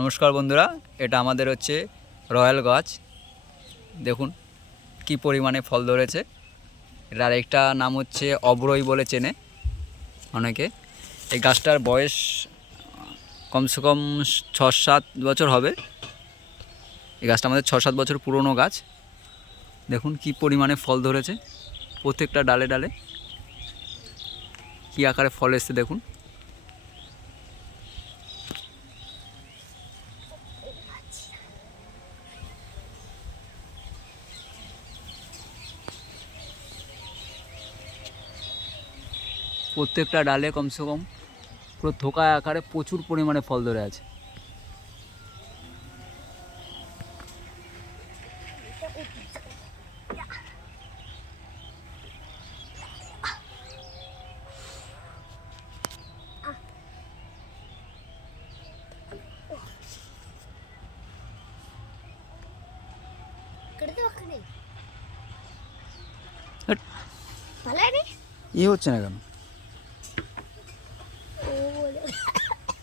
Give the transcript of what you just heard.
নমস্কার বন্ধুরা, এটা আমাদের হচ্ছে রয়্যাল গাছ। দেখুন কি পরিমাণে ফল ধরেছে। এর আরেকটা নাম হচ্ছে অবরই বলে চেনে অনেকে। এই গাছটার বয়স কমসে কম 6-7 বছর হবে। এই গাছটা আমাদের 6-7 বছর পুরনো গাছ। দেখুন কি পরিমাণে ফল ধরেছে, প্রত্যেকটা ডালে ডালে কী আকারে ফল এসছে দেখুন। প্রত্যেকটা ডালে কমসে কম পুরো থোকা আকারে প্রচুর পরিমাণে ফল ধরে আছে। ভালো ই হচ্ছে না কেন?